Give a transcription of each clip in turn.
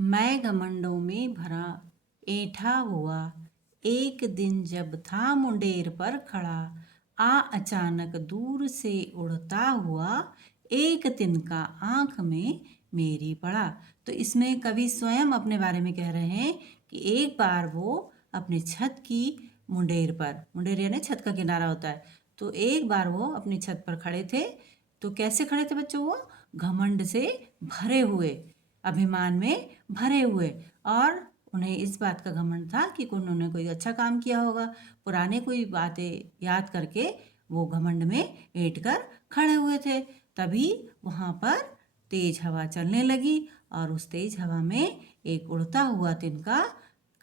मैं घमंडों में भरा ऐंठा हुआ, एक दिन जब था मुंडेर पर खड़ा, अचानक दूर से उड़ता हुआ, एक तिनका आँख में मेरी पड़ा। तो इसमें कवि स्वयं अपने बारे में कह रहे हैं कि एक बार वो अपने छत की मुंडेर यानी छत का किनारा होता है, तो एक बार वो अपनी छत पर खड़े थे। तो कैसे खड़े थे बच्चों? वो घमंड से भरे हुए, अभिमान में भरे हुए, और उन्हें इस बात का घमंड था कि उन्होंने कोई अच्छा काम किया होगा। पुराने कोई बातें याद करके वो घमंड में ऐंठ कर खड़े हुए थे। तभी वहाँ पर तेज हवा चलने लगी और उस तेज हवा में एक उड़ता हुआ तिनका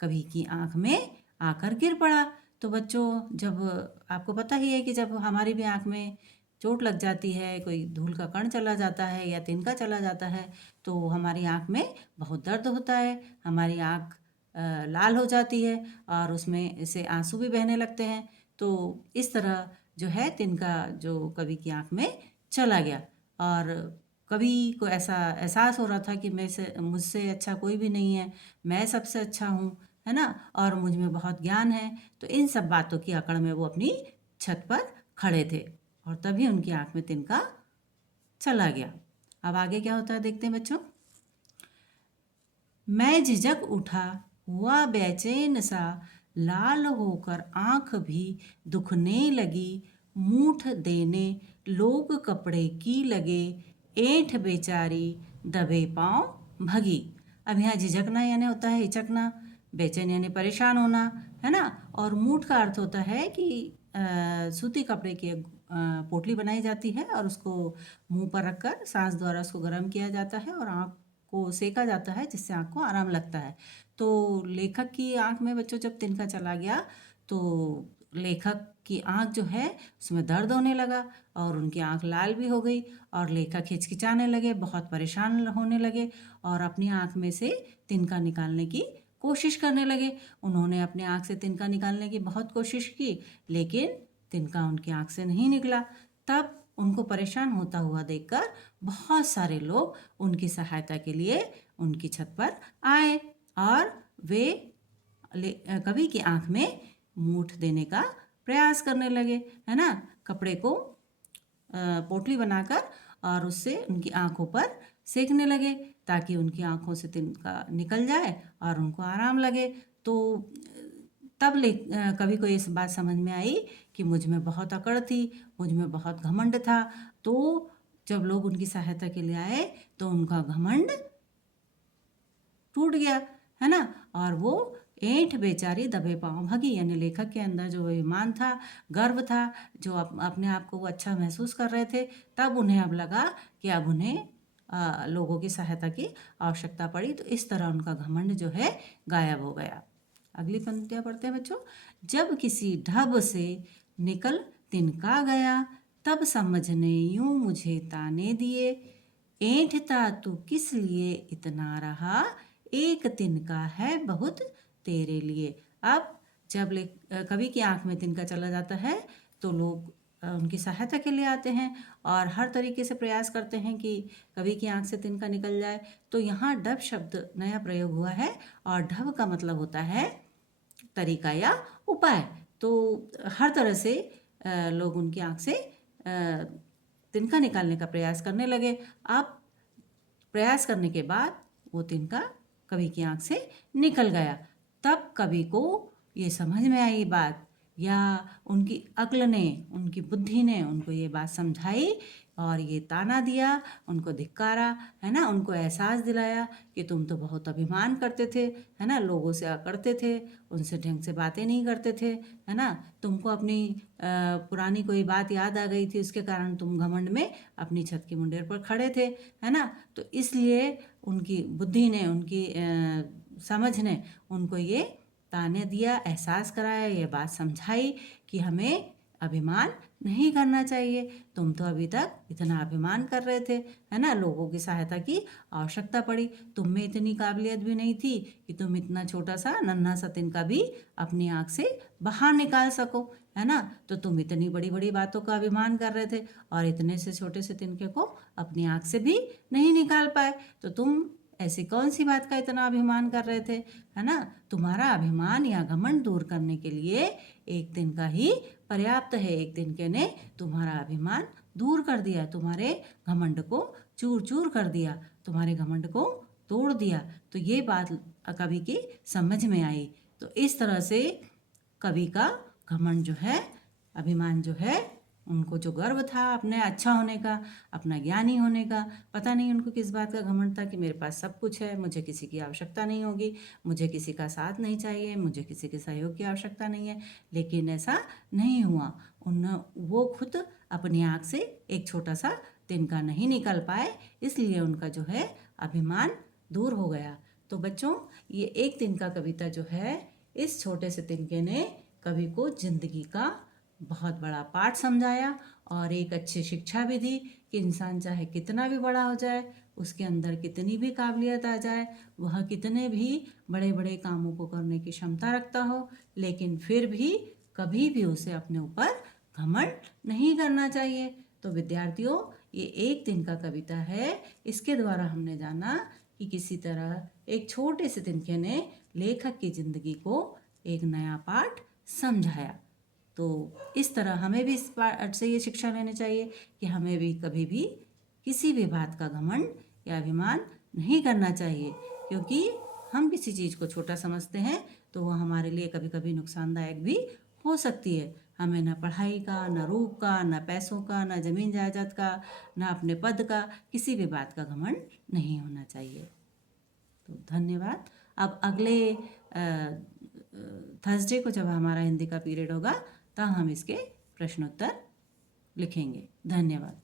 कवि की आँख में आकर गिर पड़ा। तो बच्चों, जब आपको पता ही है कि जब हमारी भी आँख में चोट लग जाती है, कोई धूल का कण चला जाता है या तिनका चला जाता है, तो हमारी आँख में बहुत दर्द होता है, हमारी आँख लाल हो जाती है और उसमें से आंसू भी बहने लगते हैं। तो इस तरह जो है तिनका जो कवि की आँख में चला गया, और कवि को ऐसा एहसास हो रहा था कि मुझसे अच्छा कोई भी नहीं है, मैं सबसे अच्छा हूँ, है ना, और मुझ में बहुत ज्ञान है। तो इन सब बातों की अकड़ में वो अपनी छत पर खड़े थे और तभी उनकी आँख में तिनका चला गया। अब आगे क्या होता है देखते हैं बच्चों। मैं झिझक उठा, हुआ बेचैन सा, लाल होकर आंख भी दुखने लगी, मूठ देने लोग कपड़े की लगे, ऐंठ बेचारी दबे पाँव भगी। अब यहाँ झिझकना यानी होता है हिचकना, बेचैन यानी परेशान होना, है ना, और मूठ का अर्थ होता है कि सूती कपड़े की पोटली बनाई जाती है और उसको मुंह पर रखकर सांस द्वारा उसको गर्म किया जाता है और आँख को सेका जाता है, जिससे आँख को आराम लगता है। तो लेखक की आँख में बच्चों जब तिनका चला गया, तो लेखक की आँख जो है उसमें दर्द होने लगा और उनकी आँख लाल भी हो गई और लेखक हिचकिचाने लगे, बहुत परेशान होने लगे और अपनी आँख में से तिनका निकालने की कोशिश करने लगे। उन्होंने अपनी आँख से तिनका निकालने की बहुत कोशिश की, लेकिन तिनका उनकी आँख से नहीं निकला। तब उनको परेशान होता हुआ देखकर बहुत सारे लोग उनकी सहायता के लिए उनकी छत पर आए और वे कवि की आँख में मूठ देने का प्रयास करने लगे, है ना, कपड़े को पोटली बनाकर और उससे उनकी आँखों पर सेकने लगे ताकि उनकी आँखों से तिनका निकल जाए और उनको आराम लगे। तो तब कवि को ये बात समझ में आई कि मुझ में बहुत अकड़ थी, मुझ में बहुत घमंड था। तो जब लोग उनकी सहायता के लिए आए तो उनका घमंड टूट गया, है ना, और वो ऐंठ बेचारी दबे पाँव भगी, यानी लेखक के अंदर जो अभिमान था, गर्व था, जो अपने आप को वो अच्छा महसूस कर रहे थे, तब उन्हें अब लगा कि अब उन्हें लोगों की सहायता की आवश्यकता पड़ी। तो इस तरह उनका घमंड जो है गायब हो गया। अगली पंक्तियाँ पढ़ते हैं बच्चों। जब किसी ढब से निकल तिनका गया, तब समझने यूं मुझे ताने दिए, ऐंठता तू किस लिए इतना रहा, एक तिनका है बहुत तेरे लिए। अब जब कवि की आंख में तिनका चला जाता है तो लोग उनकी सहायता के लिए आते हैं और हर तरीके से प्रयास करते हैं कि कवि की आंख से तिनका निकल जाए। तो यहाँ ढब शब्द नया प्रयोग हुआ है और ढब का मतलब होता है तरीका या उपाय। तो हर तरह से लोग उनकी आंख से तिनका निकालने का प्रयास करने लगे। अब प्रयास करने के बाद वो तिनका कवि की आंख से निकल गया। तब कवि को ये समझ में आई बात, या उनकी अक्ल ने, उनकी बुद्धि ने उनको ये बात समझाई और ये ताना दिया, उनको धिक्कारा, है ना, उनको एहसास दिलाया कि तुम तो बहुत अभिमान करते थे, है ना, लोगों से अकड़ते थे, उनसे ढंग से बातें नहीं करते थे, है ना, तुमको अपनी पुरानी कोई बात याद आ गई थी, उसके कारण तुम घमंड में अपनी छत की मुंडेर पर खड़े थे, है ना। तो इसलिए उनकी बुद्धि ने, उनकी समझ ने उनको ये ताने दिया, एहसास कराया, ये बात समझाई कि हमें अभिमान नहीं करना चाहिए। तुम तो अभी तक इतना अभिमान कर रहे थे, है ना, लोगों की सहायता की आवश्यकता पड़ी, तुम में इतनी काबिलियत भी नहीं थी कि तुम इतना छोटा सा नन्हा सा तिनका भी अपनी आँख से बाहर निकाल सको, है ना। तो तुम इतनी बड़ी बड़ी बातों का अभिमान कर रहे थे और इतने से छोटे से तिनके को अपनी आँख से भी नहीं निकाल पाए। तो तुम ऐसी कौन सी बात का इतना अभिमान कर रहे थे, है ना। तुम्हारा अभिमान या घमंड दूर करने के लिए एक दिन का ही पर्याप्त है। एक दिन के ने तुम्हारा अभिमान दूर कर दिया, तुम्हारे घमंड को चूर चूर कर दिया, तुम्हारे घमंड को तोड़ दिया। तो ये बात कवि की समझ में आई। तो इस तरह से कवि का घमंड जो है, अभिमान जो है, उनको जो गर्व था अपने अच्छा होने का, अपना ज्ञानी होने का, पता नहीं उनको किस बात का घमंड था कि मेरे पास सब कुछ है, मुझे किसी की आवश्यकता नहीं होगी, मुझे किसी का साथ नहीं चाहिए, मुझे किसी के सहयोग की आवश्यकता नहीं है। लेकिन ऐसा नहीं हुआ। वो खुद अपनी आँख से एक छोटा सा तिनका नहीं निकल पाए, इसलिए उनका जो है अभिमान दूर हो गया। तो बच्चों, ये एक तिनका कविता जो है, इस छोटे से तिनके ने कवि को जिंदगी का बहुत बड़ा पाठ समझाया और एक अच्छी शिक्षा भी दी कि इंसान चाहे कितना भी बड़ा हो जाए, उसके अंदर कितनी भी काबिलियत आ जाए, वह कितने भी बड़े बड़े कामों को करने की क्षमता रखता हो, लेकिन फिर भी कभी भी उसे अपने ऊपर घमंड नहीं करना चाहिए। तो विद्यार्थियों, ये एक दिन का कविता है। इसके द्वारा हमने जाना कि किसी तरह एक छोटे से तिनके ने लेखक की जिंदगी को एक नया पाठ समझाया। तो इस तरह हमें भी इस पाठ से ये शिक्षा लेनी चाहिए कि हमें भी कभी भी किसी भी बात का घमंड या अभिमान नहीं करना चाहिए, क्योंकि हम किसी चीज़ को छोटा समझते हैं तो वह हमारे लिए कभी कभी नुकसानदायक भी हो सकती है। हमें ना पढ़ाई का, ना रूप का, ना पैसों का, ना ज़मीन जायदाद का, ना अपने पद का, किसी भी बात का घमंड नहीं होना चाहिए। तो धन्यवाद। अब अगले थर्सडे को जब हमारा हिंदी का पीरियड होगा, तब हम इसके प्रश्नोत्तर लिखेंगे। धन्यवाद।